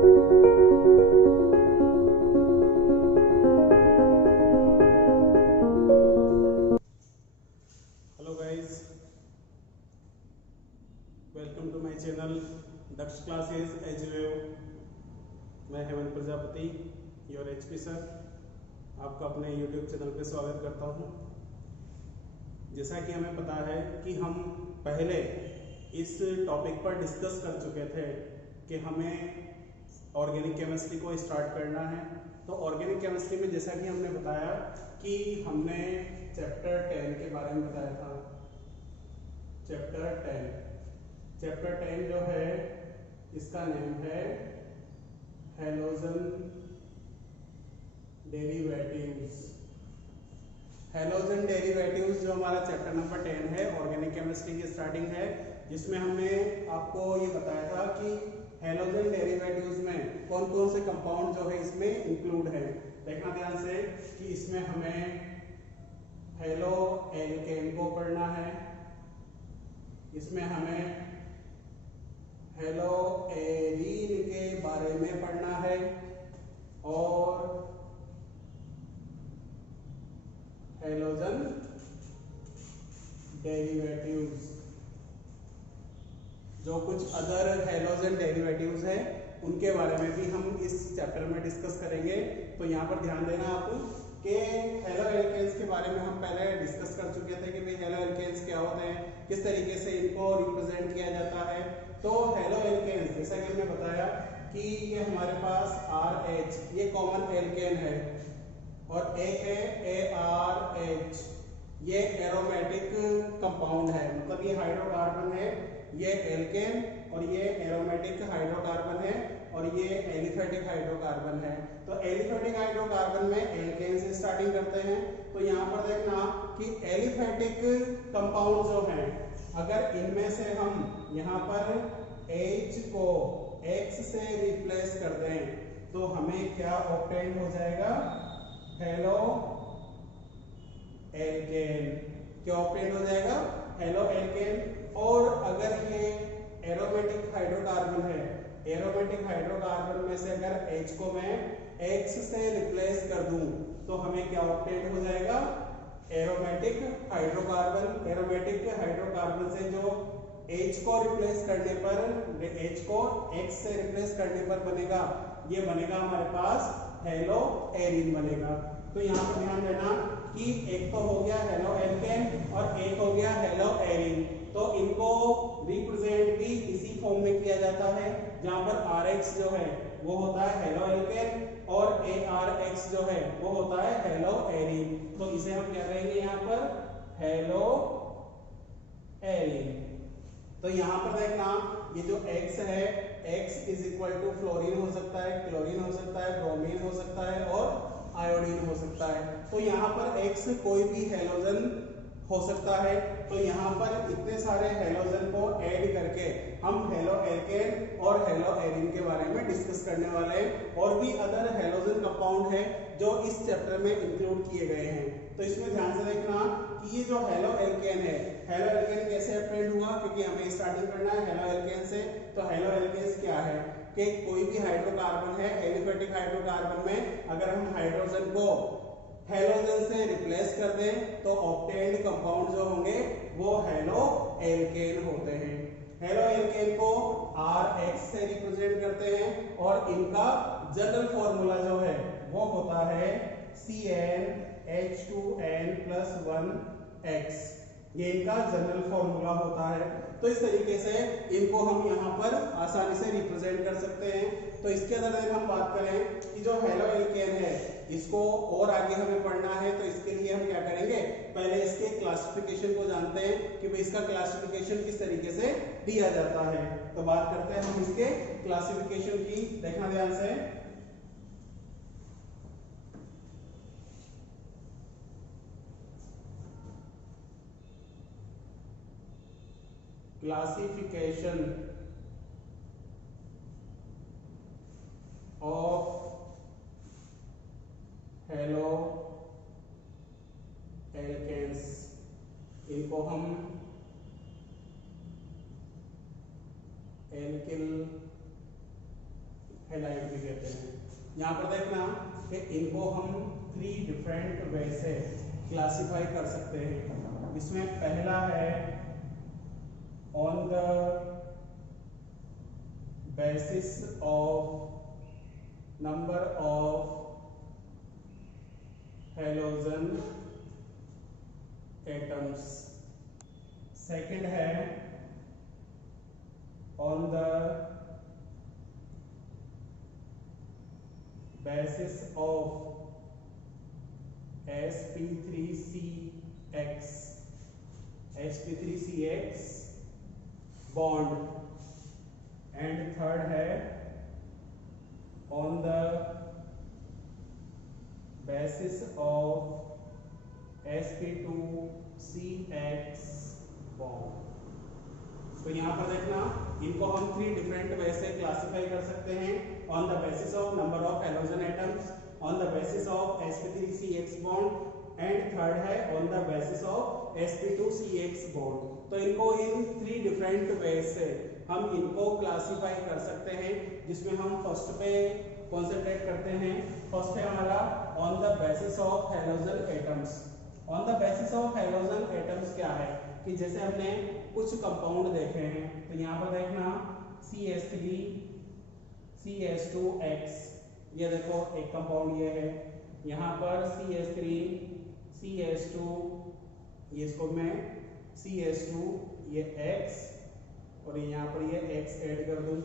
Hello guys, welcome to my channel Daksh classes Eduwave. मैं Hemant Prajapati, your HP sir, आपका अपने YouTube channel पे स्वागत करता हूं। जैसा कि हमें पता है कि हम पहले इस टॉपिक पर डिस्कस कर चुके थे कि हमें ऑर्गेनिक केमिस्ट्री को स्टार्ट करना है। तो ऑर्गेनिक केमिस्ट्री में जैसा कि हमने बताया कि हमने चैप्टर 10 के बारे में बताया था। चैप्टर 10 जो है इसका नेम है हैलोजन डेरिवेटिव्स। हैलोजन डेरिवेटिव्स जो हमारा चैप्टर नंबर 10 है, ऑर्गेनिक केमिस्ट्री की स्टार्टिंग है, जिसमें हमने आपको ये बताया था कि हैलोजन डेरिवेटिव्स में कौन कौन से कंपाउंड जो है इसमें इंक्लूड है। देखना ध्यान से कि इसमें हमें हेलो एल्केन को पढ़ना है, इसमें हमें हेलो एरीन के बारे में पढ़ना है और हैलोजन डेरिवेटिव्स, जो कुछ अदर हैलोजन डेरिवेटिव्स है उनके बारे में भी हम इस चैप्टर में डिस्कस करेंगे। तो यहाँ पर ध्यान देना आप कि हेलो एल्केन्स के बारे में हम पहले डिस्कस कर चुके थे कि भाई हेलो एल्केन्स क्या होते हैं, किस तरीके से इनको रिप्रेजेंट किया जाता है। तो हेलो एल्केन्स जैसा कि हमने बताया कि ये हमारे पास RH, ये कॉमन एल्केन है, और एक है ARH, ये एरोमेटिक कंपाउंड है, मतलब ये हाइड्रोकार्बन है, ये एल्केन, और ये एरोमेटिक हाइड्रोकार्बन है, और ये एलिफेटिक हाइड्रोकार्बन है। तो एलिफेटिक हाइड्रोकार्बन में एल्केन से स्टार्टिंग करते हैं। तो यहाँ पर देखना कि एलिफेटिक कंपाउंड जो हैं, अगर इनमें से हम यहाँ पर H को X से रिप्लेस कर दें तो हमें क्या ऑब्टेन हो जाएगा, हेलो एल्केन। क्या ऑब्टेन हो जाएगा, हेलो एल्केन। और अगर ये एरोमेटिक हाइड्रोकार्बन है, एरोमेटिक हाइड्रोकार्बन में से अगर H को मैं X से रिप्लेस कर दूं तो हमें क्या ऑब्टेन हो जाएगा, एरोमेटिक हाइड्रोकार्बन। एरोमेटिक हाइड्रोकार्बन से जो H को रिप्लेस करने पर, H को X से रिप्लेस करने पर बनेगा, ये बनेगा हमारे पास हेलो एरीन बनेगा। तो यहाँ पर ध्यान देना कि एक तो हो गया हेलो एल्केन और एक हो गया हेलो एरीन। तो इनको रिप्रेजेंट भी इसी फॉर्म में किया जाता है, जहां पर RH जो है वो होता है हेलो एल्केन और ARX जो है वो होता है हेलो एरीन। तो इसे हम क्या कहेंगे यहाँ पर, हेलो एरीन। तो यहाँ पर देखना ये जो X है, X is equal to fluorine हो सकता है, क्लोरीन हो सकता है, ब्रोमीन हो सकता है और आयोडीन हो सकता है। तो यहाँ पर X कोई भी हैलोजन हो सकता है। तो यहाँ पर इतने सारे हैलोजन को ऐड करके हम हेलो एल्केन और हेलो एरीन के बारे में डिस्कस करने वाले हैं। और भी अदर हैलोजन कंपाउंड है जो इस चैप्टर में इंक्लूड किए गए हैं। तो इसमें ध्यान से देखना कि ये जो हेलो एल्केन है, हेलो एल्केन कैसे ऑब्टेन हुआ, क्योंकि हमें स्टार्टिंग करना है हेलो एल्केन से। तो हेलो एल्केन्स क्या है कि कोई भी हाइड्रोकार्बन है, एलिफेटिक हाइड्रोकार्बन में अगर हम हाइड्रोजन को हैलोजन से रिप्लेस कर दें तो ऑब्टेन्ड कंपाउंड जो होंगे वो हेलो एल्केन होते हैं। हेलो एल्केन को RH से रिप्रेजेंट करते हैं और इनका जनरल फॉर्मूला जो है वो होता है CnH2n+1x। ये इनका जनरल फॉर्मूला होता है। तो इस तरीके से इनको हम यहाँ पर आसानी से रिप्रेजेंट कर सकते हैं। तो इसके अंदर हम बात करें कि जो हेलो एल्केन है इसको और आगे हमें पढ़ना है, तो इसके लिए हम क्या करेंगे, पहले इसके क्लासिफिकेशन को जानते हैं कि भाई इसका क्लासिफिकेशन किस तरीके से दिया जाता है। तो बात करते हैं हम इसके क्लासिफिकेशन की। देखना ध्यान से, क्लासिफिकेशन ऑफ हेलो एल्केन्स, इनको हम एल्किल हैलाइड भी कहते हैं। यहाँ पर देखना कि इनको हम 3 डिफरेंट वे से क्लासिफाई कर सकते हैं। इसमें पहला है on the basis of number of halogen atoms. Second है on the basis of sp3cx bond, and third है on the basis of sp2cx bond। तो यहाँ पर देखना इनको हम 3 डिफरेंट वे से क्लासिफाई कर सकते हैं। On the basis of number of halogen atoms, on the basis of sp3cx bond, and third है on the basis of sp2cx bond. तो इनको इन 3 डिफरेंट वे से हम इनको क्लासिफाई कर सकते हैं, जिसमें हम फर्स्ट पे कॉन्सेंट्रेट करते हैं। फर्स्ट है हमारा on the basis of halogen atoms. On the basis of halogen atoms क्या है कि जैसे हमने कुछ कंपाउंड देखे हैं, तो यहाँ पर देखना CH3 CH2X, ये देखो एक कंपाउंड ये है। यहाँ पर CH3 CH2, ये इसको मैं CH2 ये X, और यहाँ पर ये X ऐड कर दूं।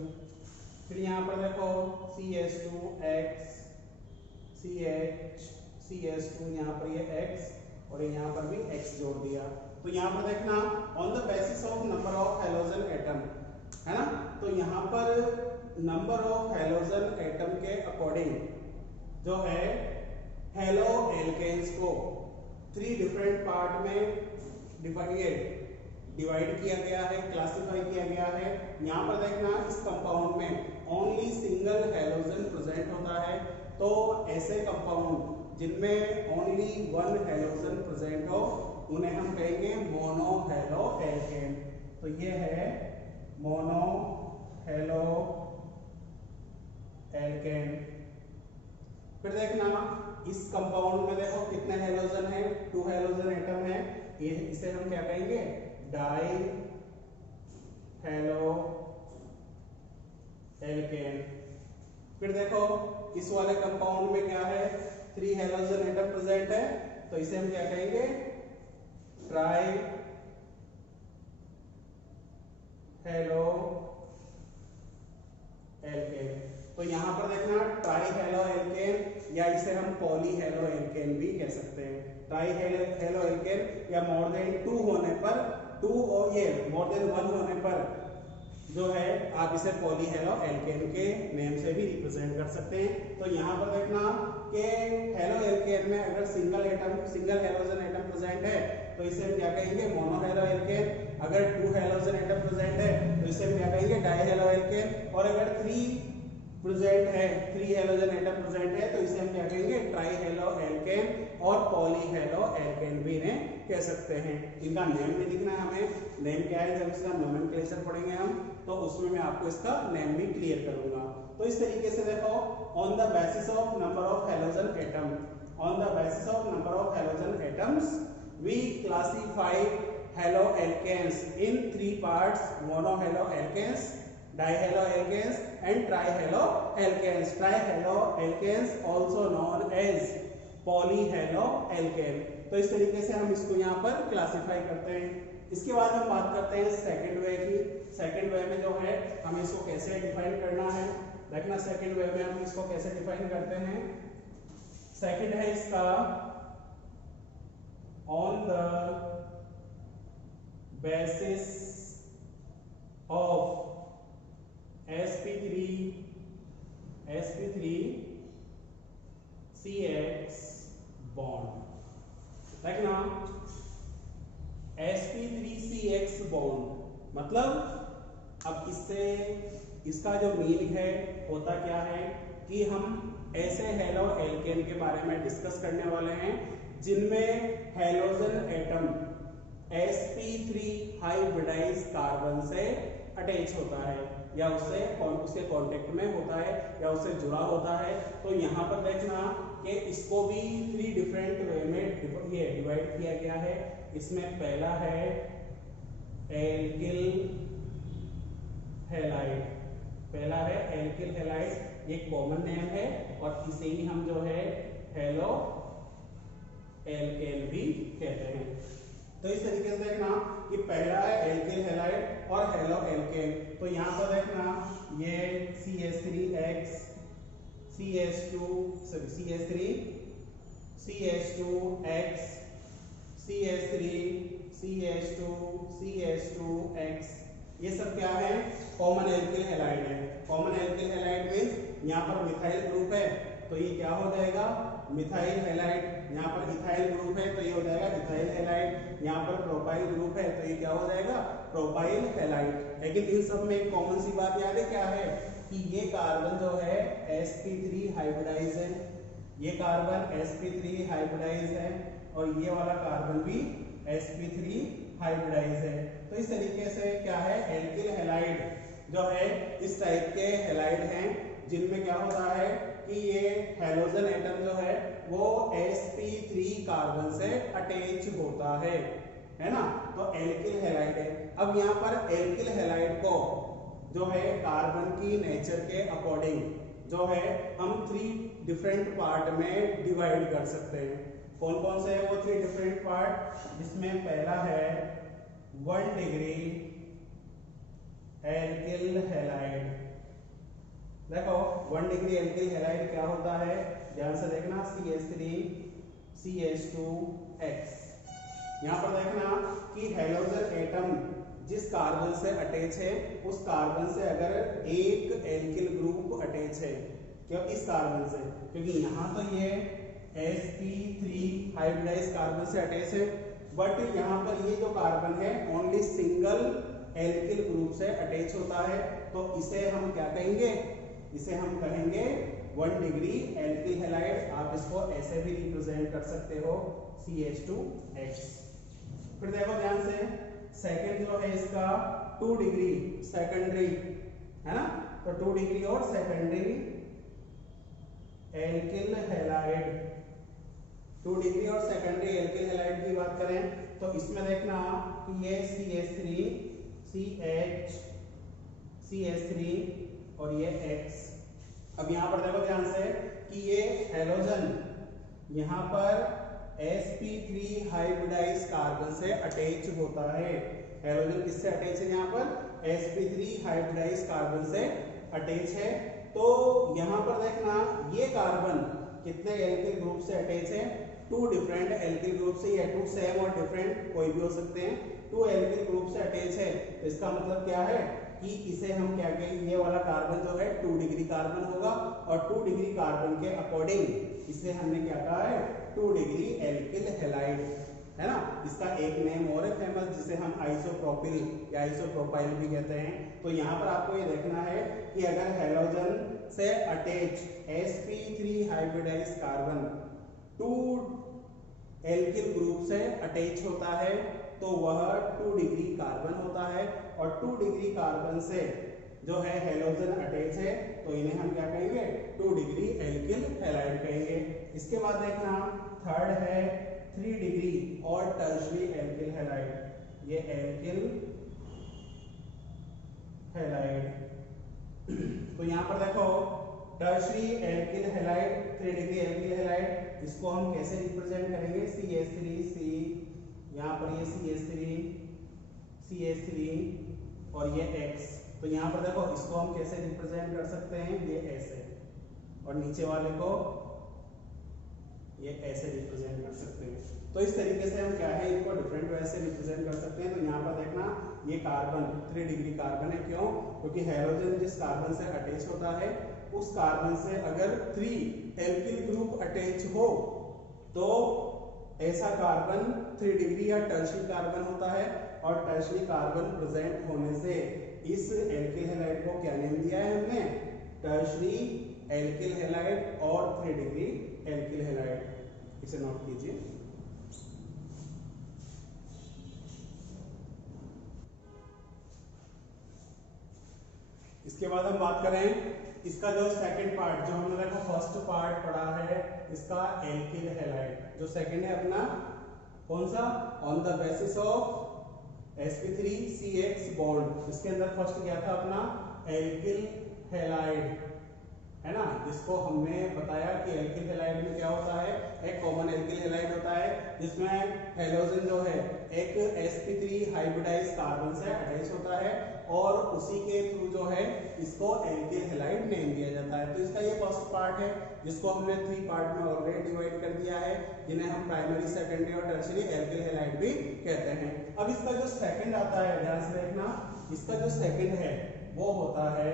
फिर यहाँ पर देखो CH2X CH CH2, यहाँ पर ये X, और यहाँ पर भी X जोड़ दिया। तो यहाँ पर देखना on the basis of number of halogen atom, है ना। तो यहाँ पर नंबर ऑफ हैलोजन एटम के अकॉर्डिंग जो है हेलो एल्केन्स को 3 डिफरेंट पार्ट में डिवाइड किया गया है, क्लासिफाई किया गया है। यहाँ पर देखना इस कंपाउंड में ओनली सिंगल हैलोजन प्रेजेंट होता है। तो ऐसे कंपाउंड जिनमें ओनली 1 हैलोजन प्रेजेंट हो उन्हें हम कहेंगे मोनो हैलो एल्केन। तो ये है मोनो हैलो एल्केन। फिर देखना इस कंपाउंड में देखो कितने हैलोजन है, 2 हैलोजन एटम है। ये इसे हम क्या कहेंगे, डाई हैलो एल्केन। फिर देखो इस वाले कंपाउंड में क्या है, 3 हैलोजन एटम प्रेजेंट है, तो इसे हम क्या कहेंगे, ट्राई हैलो एल्केन। तो यहां पर देखना ट्राई हैलो एल्केन, या इसे हम पॉली हैलो एल्केन भी कह सकते हैं। ट्राई हैलो एल्केन या मोर देन 2 होने पर, 2 और ये मोर देन 1 होने पर जो है आप इसे पॉली हैलो एल्केन के नेम से भी रिप्रेजेंट कर सकते हैं। तो यहाँ पर देखना कि हैलो एल्केन में अगर सिंगल हैलोजन एटम प्रेजेंट है तो इसे हम क्या कहेंगे, मोनो हैलो एल्केन। अगर 2 हैलोजन एटम प्रेजेंट है तो इसे हम क्या कहेंगे, डाई हैलो एल्केन। और अगर 3 हैलोजन एटम प्रेजेंट है तो इसे हम क्या कहेंगे, ट्राई हैलो एल्केन और पॉली हैलो एल्केन भी इन्हें कह सकते हैं। इनका नेम नहीं लिखना है हमें, नेम क्या है जब इसका नोमेनक्लेचर पढ़ेंगे हम तो उसमें मैं आपको इसका नेम भी क्लियर करूंगा। तो इस तरीके से देखो on the basis of number of halogen atom, on the basis of number of halogen atoms we classify halo alkanes in 3 parts, mono halo alkanes, dihalo alkanes and trihalo alkanes. Trihalo alkanes also known as polyhalo alkane. तो इस तरीके से हम इसको यहाँ पर classify करते हैं। इसके बाद हम बात करते हैं सेकंड वे की। सेकंड वे में जो है हमें इसको कैसे डिफाइन करना है, देखना सेकंड वे में हम इसको कैसे डिफाइन करते हैं। सेकंड है इसका on the basis of sp3cx bond. देखना sp3cx बॉन्ड मतलब अब इसका जो मीनिंग है होता क्या है कि हम ऐसे हैलो एल्केन के बारे में डिस्कस करने वाले हैं जिनमें halogen atom sp3 hybridise carbon से अटैच होता है या उससे उसके कांटेक्ट में होता है या उससे जुड़ा होता है। तो यहाँ पर देखना कि इसको भी 3 डिफरेंट वे में ये डिवाइड किया गया है। इसमें पहला है एल्किल हैलाइड, पहला है एल्किल हैलाइड, ये कॉमन नेम है और इसे ही हम जो है हेलो एल्केन भी कहते हैं। तो इस तरीके से देखना कि पहला है एल्किल हैलाइड और हेलो एल्केन। तो यहाँ पर देखना ये CH3X CH2 CH3 CH2X CH3 CH2 CH2X, ये सब क्या है? कॉमन एल्किल हैलाइड है। कॉमन एल्किल हैलाइड मींस यहाँ पर मिथाइल ग्रुप है तो ये क्या हो जाएगा? Methyl halide. यहाँ पर इथाइल ग्रुप है तो ये हो जाएगा इथाइल हैलाइड। यहाँ पर प्रोपाइल ग्रुप है तो ये क्या हो जाएगा? Propyl halide. लेकिन इन सब में एक कॉमन सी बात याद है क्या है कि ये कार्बन जो है sp3 हाइब्रिडाइज है, ये कार्बन sp3 हाइब्रिडाइज है और ये वाला कार्बन भी sp3 हाइब्रिडाइज है। तो इस तरीके से क्या है? एल्किल हैलाइड जो है इस टाइप के हैलाइड हैं जिनमें क्या होता है कि ये हैलोजन एटम जो है वो sp3 कार्बन से अटैच होता है ना? तो एल्किल हैलाइड है। अब यहाँ पर एल्किल हैलाइड को जो है कार्बन की नेचर के अकॉर्डिंग जो है हम 3 डिफरेंट पार्ट में डिवाइड कर सकते हैं। कौन कौन से है वो 3 डिफरेंट पार्ट? जिसमें पहला है 1 डिग्री एल्किल हैलाइड। देखो 1 डिग्री एल्किल हैलाइड क्या होता है? ध्यान से देखना CH3 CH2X। यहाँ पर देखना कि हैलोजन एटम जिस कार्बन से अटैच है उस कार्बन से अगर एक एल्किल ग्रुप अटैच है, क्यों इस कार्बन से? क्योंकि यहाँ तो ये sp3 हाइब्रिडाइज कार्बन से अटैच है, बट यहाँ पर ये जो कार्बन है ओनली सिंगल एल्किल ग्रुप से अटैच होता है। तो इसे हम क्या कहेंगे? इसे हम कहेंगे 1 डिग्री एल्किल हैलाइड। आप इसको ऐसे भी रिप्रेजेंट कर सकते हो CH2X। फिर देखो ध्यान से, सेकंड जो है इसका 2 डिग्री सेकेंडरी है ना? तो 2 डिग्री और सेकेंडरी एल्किल हैलाइड, 2 डिग्री और सेकेंडरी एल्किल हैलाइड की बात करें तो इसमें देखना कि ये CH3 CH3 और ये X। अब यहाँ पर देखो ध्यान से कि ये हैलोजन यहाँ पर sp3 हाइब्रिडाइज कार्बन से अटैच होता है। हैलोजन किससे अटैच है? यहाँ पर sp3 हाइब्रिडाइज कार्बन से अटैच है। तो यहाँ पर देखना ये कार्बन कितने एल्किल ग्रुप से अटैच है? 2 डिफरेंट एल्किल ग्रुप से, या 2 सेम और डिफरेंट कोई भी हो सकते हैं, 2 एल्किल ग्रुप से अटैच है। तो इसका मतलब क्या है कि इसे हम क्या कहेंगे? ये वाला कार्बन जो है 2 डिग्री कार्बन होगा और 2 डिग्री कार्बन के अकॉर्डिंग इसे हमने क्या कहा है? 2 डिग्री एल्किल हैलाइड है ना? इसका एक नेम और है फेमस जिसे हम आइसोप्रोपिल या आइसोप्रोपाइल भी कहते हैं। तो यहाँ पर आपको ये देखना है कि अगर हैलोजन से attach sp3 hybridise carbon 2 alkyl group से अटैच होता है तो वह 2 डिग्री कार्बन होता है, और 2 डिग्री कार्बन से जो है हैलोजन अटैच है तो इन्हें हम क्या कहेंगे? 2 डिग्री एल्किल हैलाइड कहेंगे। इसके बाद देखना थर्ड है 3 डिग्री और टर्शरी एल्किल हैलाइड। ये एल्किल हैलाइड तो यहाँ पर देखो tertiary alkyl halide 3 degree alkyl halide, इसको हम कैसे रिप्रेजेंट करेंगे? CH3 यहाँ पर ये CH3 और ये X। तो यहाँ पर देखो इसको हम कैसे रिप्रेजेंट कर सकते हैं? ये ऐसे, और नीचे वाले को ये ऐसे रिप्रेजेंट कर सकते हैं। तो इस तरीके से हम क्या है इनको डिफरेंट वे से रिप्रेजेंट कर सकते हैं। तो यहाँ पर देखना ये कार्बन 3 डिग्री कार्बन है, क्यों? क्योंकि हैलोजन जिस कार्बन से अटैच होता है उस कार्बन से अगर 3 एल्किल ग्रुप अटैच हो तो ऐसा कार्बन 3 डिग्री या टर्शरी कार्बन होता है, और टर्शरी कार्बन प्रेजेंट होने से इस एल्किल हैलाइड को क्या नेम दिया है हमने? टर्शरी एल्किल हैलाइड और 3 डिग्री एल्किल हैलाइड। इसे नोट कीजिए। इसके बाद हम बात करें इसका जो सेकंड पार्ट, जो हमने देखो फर्स्ट पार्ट पढ़ा है इसका एल्किल हैलाइड, जो सेकंड है अपना कौन सा, on the basis of sp3CX bond. इसके अंदर फर्स्ट क्या था अपना एल्किल हैलाइड, है ना, जिसको हमने बताया कि एल्किल हैलाइड में क्या होता है, एक कॉमन एल्किल हैलाइड होता है जिसमें हेलोजन जो है एक sp3 हाइब्रिडाइज कार्बन से अटैच होता है और उसी के थ्रू जो है इसको एल्किल हैलाइड नेम दिया जाता है। तो इसका ये फर्स्ट पार्ट है जिसको हमने 3 पार्ट में ऑलरेडी डिवाइड कर दिया है, जिन्हें हम प्राइमरी, सेकेंडरी और टर्शियरी एल्किल हैलाइड भी कहते हैं। अब इसका जो सेकंड आता है, ध्यान से देखना, इसका जो सेकंड है वो होता है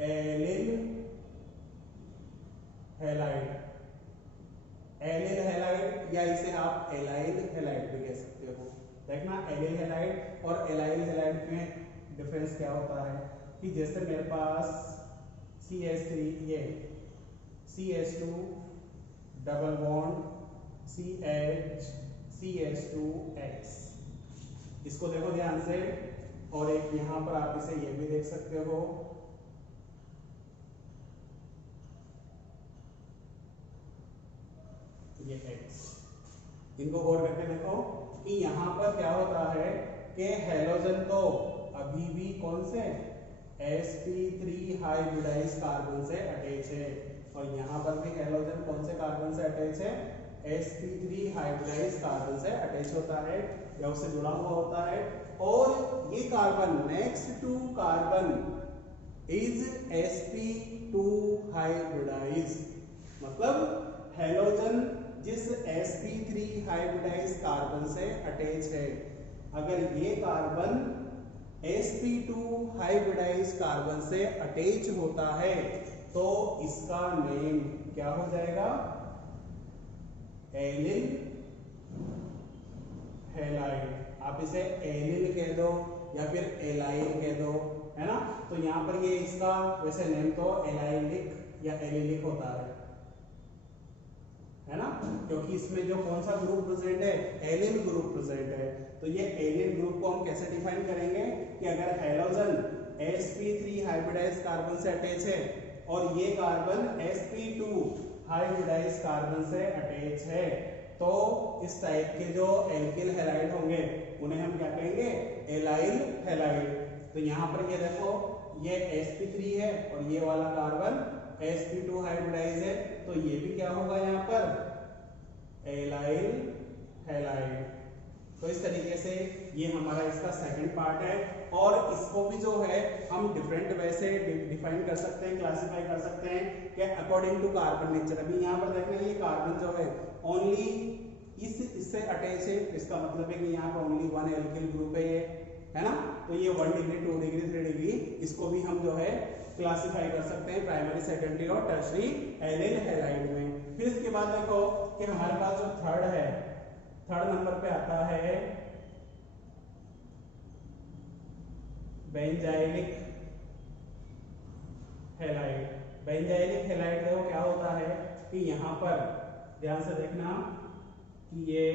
एलिल हैलाइड। एलिल हैलाइड या इसे आप एलाइल हैलाइड भी कह सकते हो। देखना एलिल हैलाइड और एलाइल हैलाइड में डिफरेंस क्या होता है कि जैसे मेरे पास CH3 ये CH2 double bond CH CH2X, इसको देखो ध्यान से, और एक यहां पर आप इसे ये भी देख सकते हो ये X। इनको गौर करके देखो कि यहाँ पर क्या होता है कि हेलोजन तो अभी भी कौन से sp3 हाइब्रिडाइज कार्बन से अटैच है, और यहाँ पर भी हेलोजन कौन से कार्बन से अटैच है, sp3 हाइब्रिडाइज कार्बन से अटैच होता है या उससे जुड़ा हुआ होता है। और ये carbon next to carbon is sp2 hybridise, मतलब हेलोजन जिस sp3 हाइब्रिडाइज कार्बन से अटैच है, अगर ये कार्बन sp2 हाइब्रिडाइज कार्बन से अटैच होता है तो इसका नेम क्या हो जाएगा, एलिल हैलाइड। आप इसे एलिल कह दो या फिर एलाइल कह दो, है ना। तो यहाँ पर ये इसका वैसे नेम तो एलाइलिक या एलिलिक होता है ना, क्योंकि इसमें जो कौन सा ग्रुप प्रेजेंट है, एलिल ग्रुप प्रेजेंट है। तो ये एलिल ग्रुप को हम कैसे डिफाइन करेंगे कि अगर हेलोजन sp3 हाइब्रिडाइज कार्बन से अटैच है और ये कार्बन sp2 हाइब्रिडाइज कार्बन से अटैच है, तो इस टाइप के जो एल्किल हैलाइड होंगे उन्हें हम क्या कहेंगे, एलाइल हैलाइड। तो यहाँ पर ये देखो ये sp3 है और ये वाला कार्बन sp2 हाइब्रिडाइज है, तो ये भी क्या होगा यहाँ पर एलाइल हैलाइड। तो इस तरीके से ये हमारा इसका सेकंड पार्ट है, और इसको भी जो है हम डिफरेंट वे से डिफाइन कर सकते हैं, क्लासिफाई कर सकते हैं कि अकॉर्डिंग टू कार्बन नेचर। अभी यहाँ पर देखना ये कार्बन जो है ओनली इससे अटैच है, इसका मतलब है कि यहाँ पर ओनली 1 एल्किल ग्रुप है ये, है ना। तो ये 1 डिग्री 2 डिग्री 3 डिग्री इसको भी हम जो है क्लासिफाई कर सकते हैं प्राइमरी, सेकेंडरी और टर्शियरी एलिल हैलाइड में। फिर इसके बाद देखो कि हमारे पास जो थर्ड है, थर्ड नंबर पे आता है बेंजाइलिक हैलाइड। बेंजाइलिक हैलाइड देखो क्या होता है कि यहाँ पर ध्यान से देखना कि ये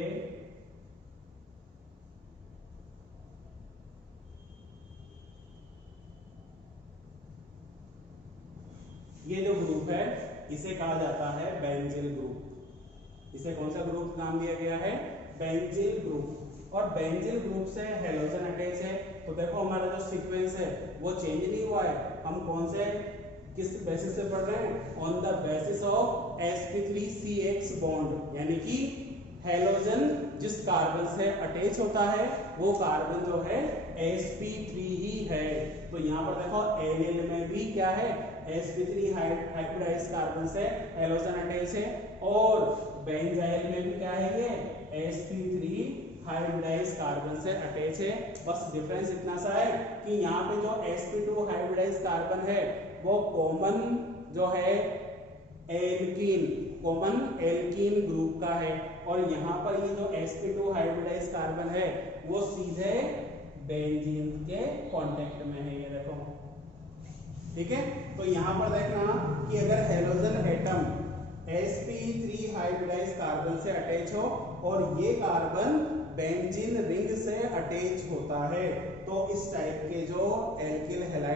जो ग्रुप है इसे कहा जाता है बेंजील ग्रुप। इसे कौन सा ग्रुप नाम दिया गया है, बेंजील ग्रुप। और बेंजील ग्रुप से हेलोजन अटैच है, तो देखो हमारा जो सीक्वेंस है वो चेंज नहीं हुआ है। हम कौन से किस बेसिस से पढ़ रहे हैं, on the basis of sp3CX bond, यानी कि हेलोजन जिस कार्बन से अटैच होता है वो कार्बन जो है sp3 ही है। तो यहाँ पर देखो एलिल में भी क्या है, sp3 हाइब्रिडाइज कार्बन से हेलोजन अटैच है, और बेंजाइल में भी क्या है, ये sp3 हाइब्रिडाइज कार्बन से अटैच है। बस डिफरेंस इतना सा है कि यहाँ पे जो sp2 हाइब्रिडाइज कार्बन है वो कॉमन जो है एल्कीन, कॉमन एल्कीन ग्रुप का है, और यहाँ पर ये जो sp2 हाइब्रिडाइज कार्बन है वो सीधे बेंजीन के कांटेक्ट में है, ये देखो, ठीक है। तो यहाँ पर देखना कि अगर halogen atom sp3 hybridise carbon से अटैच हो और ये कार्बन बेंजीन रिंग से अटैच होता है, तो इस टाइप के जो एल्किल हैलाइड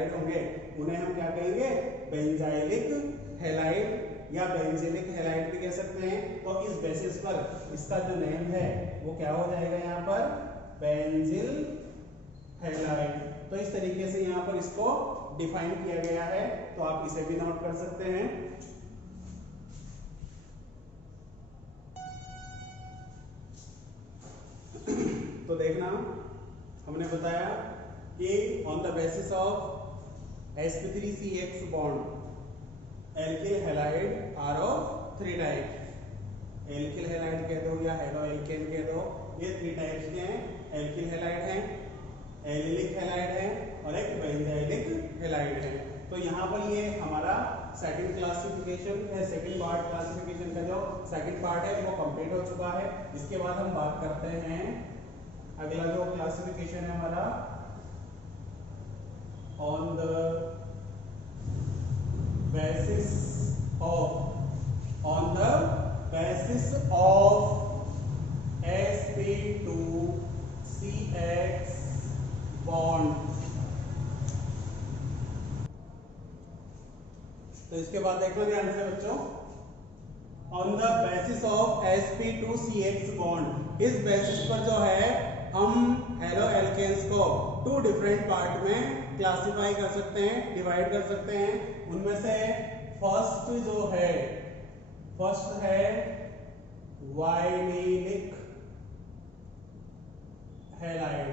उन्हें हम क्या कहेंगे, बेंजाइलिक हैलाइड या बेंजिलिक हैलाइड भी कह सकते हैं। तो इस बेसिस पर इसका जो नेम है वो क्या हो जाएगा यहाँ पर, बेंजिल हैलाइड। तो इस तरीके से यहाँ पर इसको डिफाइन किया गया है, तो आप इसे भी नोट कर सकते हैं। तो देखना, हमने बताया कि on the basis of sp3CX bond alkyl halide are of 3 type. Alkyl halide कह दो या हेलो एल्केन कह दो, ये 3 टाइप्स के हैं। एल्किल हैलाइड है, एलिलिक हैलाइड है और एक बेंजाइलिक हैलाइड है। तो यहाँ पर ये हमारा सेकंड क्लासिफिकेशन है, सेकंड पार्ट क्लासिफिकेशन का जो सेकंड पार्ट है वो कंप्लीट हो चुका है। इसके बाद हम बात करते हैं अगला जो क्लासिफिकेशन है हमारा on the basis of sp2CX bond. तो इसके बाद देखना ध्यान से बच्चों, on the basis of sp2CX bond, इस बेसिस पर जो है हम हेलो एल्केन्स को 2 डिफरेंट पार्ट में क्लासिफाई कर सकते हैं, डिवाइड कर सकते हैं। उनमें से फर्स्ट है वाइनिलिक हैलाइड।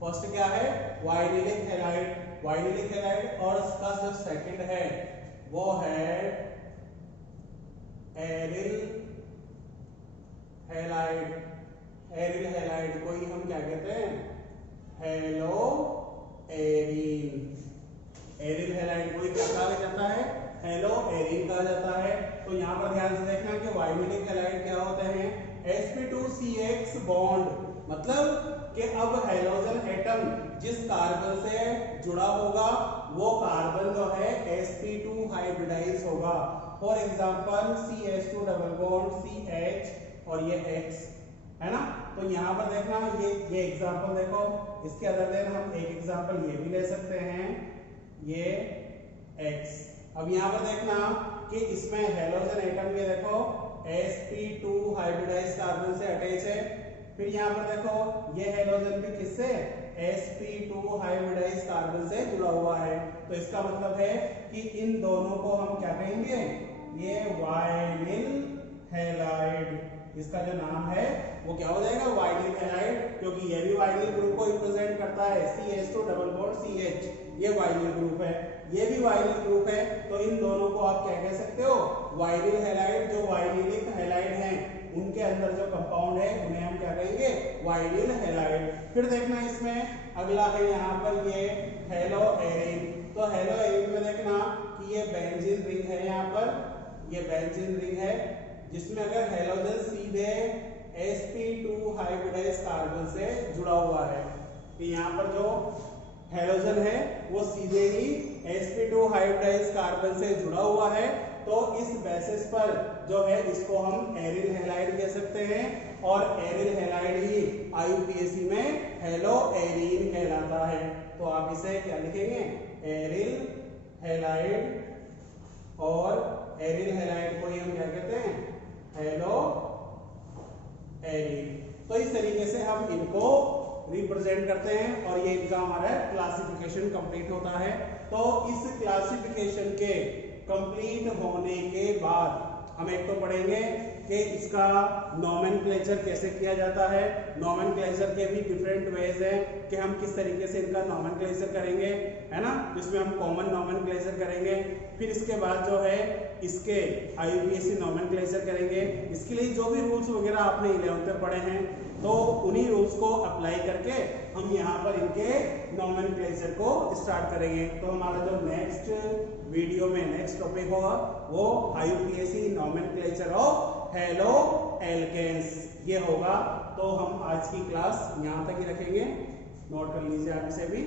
फर्स्ट क्या है, वाइनिलिक हैलाइड। वाइनिलिक हैलाइड और उसका जो सेकंड है वो है एरिल हैलाइड। एरिल हैलाइड को ही हम क्या कहते हैं, हेलो एरीन। एरिल हैलाइड को ही क्या कहा जाता है, हेलो एरीन कहा जाता है। तो यहाँ पर ध्यान से देखना कि वाइनिलिक हैलाइड क्या होते हैं, sp2CX बॉन्ड, मतलब कि अब हाइड्रोजन एटम जिस कार्बन से जुड़ा होगा वो कार्बन जो है sp2 हाइब्रिडाइज होगा। For example CH2 double bond CH और ये X है ना। तो यहाँ पर देखना, ये एग्जांपल देखो, इसके अदर देन हम एक एग्जांपल ये भी ले सकते हैं, ये X। अब यहाँ पर देखना कि इसमें हाइड्रोजन एटम ये देखो sp2 हाइब्रिडाइज कार्बन से अटैच है। फिर यहाँ पर देखो ये हाइड्रोजन भी किससे, sp2 हाइब्रिडाइज कार्बन से जुड़ा हुआ है। तो इसका मतलब है कि इन दोनों को हम क्या कहेंगे, ये वाइनिल हैलाइड, इसका जो नाम है वो क्या हो जाएगा, वाइनिल हैलाइड, क्योंकि ये भी वाइनिल ग्रुप को रिप्रेजेंट करता है। CH2 डबल बॉन्ड CH ये वाइनिल ग्रुप है, ये भी वाइनिल ग्रुप है। तो इन दोनों को आप क्या कह सकते हो, वाइनिल हैलाइड। जो वाइनिलिक हैलाइड हैं उनके अंदर जो कंपाउंड है उन्हें हम क्या कहेंगे, वाइनिल हैलाइड। फिर देखना इसमें अगला है यहाँ पर ये हेलो एरीन। तो हेलो एरीन में देखना कि ये बेंजीन रिंग है, यहाँ पर ये बेंजीन रिंग है जिसमें अगर हाइड्रोजन सीधे sp2 हाइब्रिडाइज कार्बन से जुड़ा हुआ है, कि यहाँ पर जो हाइड्रोजन है वो सीधे ही sp2 हाइब्रिडाइज कार्बन से जुड़ा हुआ है। तो इस बेसिस पर जो है इसको हम एरिल हैलाइड कह सकते हैं, और एरिल हैलाइड ही IUPAC में हेलो एरीन कहलाता है। तो आप इसे क्या लिखेंगे, एरिल हैलाइड, और एरिल हैलाइड को ही हम क्या कहते हैं, हेलो एरीन। तो इस तरीके से हम इनको रिप्रेजेंट करते हैं और ये इनका हमारा क्लासिफिकेशन कंप्लीट होता है। तो इस क्लासिफिकेशन के कंप्लीट होने के बाद हम एक तो पढ़ेंगे कि इसका नोमेनक्लेचर कैसे किया जाता है। नोमेनक्लेचर के भी डिफरेंट वेज हैं कि हम किस तरीके से इनका नोमेनक्लेचर करेंगे, है ना। इसमें हम कॉमन नोमेनक्लेचर करेंगे। फिर इसके बाद जो है इसके IUPAC नोमेनक्लेचर करेंगे। इसके लिए जो भी रूल्स वगैरह आपने 11th में पढ़े हैं तो उन्हीं रूल्स को अप्लाई करके हम यहाँ पर इनके नोमेनक्लेचर को स्टार्ट करेंगे। तो हमारा जो नेक्स्ट वीडियो में नेक्स्ट टॉपिक होगा वो IUPAC nomenclature of halo alkanes ये होगा। तो हम आज की क्लास यहाँ तक ही रखेंगे, नोट कर लीजिए आप इसे भी।